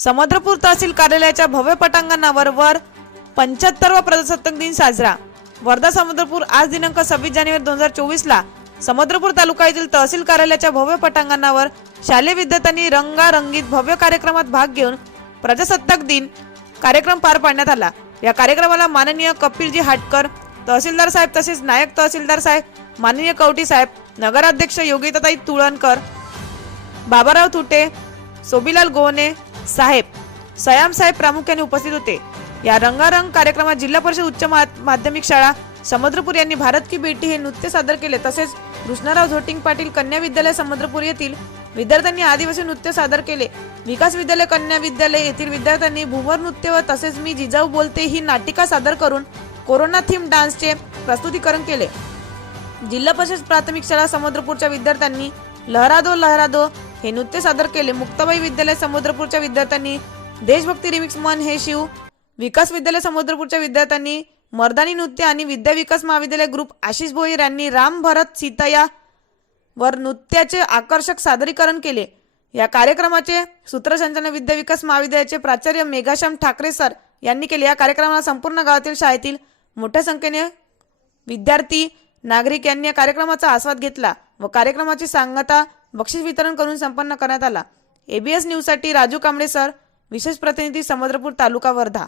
समुद्रपूर तहसील कार्यालयाच्या भव्य पटांगणावर वर पंच्याहत्तरवा प्रजासत्ताक दिन साजरा. वर्धा समुद्रपूर आज दिनांक सव्वीस जानेवारी दोन हजार चोवीस ला समुद्रपूर तालुका येथील तहसील कार्यालयाच्या भव्य पटांगणावर शालेय विद्यार्थ्यांनी रंगारंगीत भव्य कार्यक्रमात भाग घेऊन प्रजासत्ताक दिन कार्यक्रम पार पाडण्यात आला. या कार्यक्रमाला माननीय कपिलजी हाटकर तहसीलदार साहेब तसेच नायक तहसीलदार साहेब माननीय कवटी साहेब नगराध्यक्ष योगिताताई तुळणकर बाबाराव तुटे सोबीलाल गोवणे साहेब सयाम साहेब प्रामुख्याने उपस्थित होते. या रंगारंग कार्यक्रमात जिल्हा परिषद उच्च मा- माध्यमिक शाळा समुद्रपूर यांनी भारत की बेटी हे नृत्य सादर केले. तसेच कृष्णराव झोटिंग पाटील कन्या विद्यालय समुद्रपूर येथील विद्यार्थ्यांनी आदिवासी नृत्य सादर केले. विकास विद्यालय कन्या विद्यालय येथील विद्यार्थ्यांनी भूवर नृत्य व तसेच मी जिजाऊ बोलते ही नाटिका सादर करून कोरोना थीम डान्सचे प्रस्तुतीकरण केले. जिल्हा परिषद प्राथमिक शाळा समुद्रपूरच्या विद्यार्थ्यांनी लहरादो लहरादो हे नृत्य सादर केले मुक्ताबाई विद्यालय समुद्रपूरच्या विद्यार्थ्यांनी. देशभक्ती रिमिक्स मन हे शिव. विकास विद्यालय समुद्रपूरच्या विद्यार्थ्यांनी. मर्दानी नृत्य आणि विद्या विकास महाविद्यालय ग्रुप आशिष भोईर यांनी राम भरत सीतया वर नृत्याचे आकर्षक सादरीकरण केले. या कार्यक्रमाचे सूत्रसंचालन विद्या विकास महाविद्यालयाचे प्राचार्य मेघाश्याम ठाकरे सर यांनी केले. या कार्यक्रमाला संपूर्ण गावातील शाळेतील मोठ्या संख्येने विद्यार्थी नागरिक यांनी या कार्यक्रमाचा आस्वाद घेतला व कार्यक्रमाची सांगता बक्षीस वितरण करून संपन्न करण्यात आला. एबीएस न्यूजसाठी राजू कांबळे सर विशेष प्रतिनिधी समुद्रपूर तालुका वर्धा.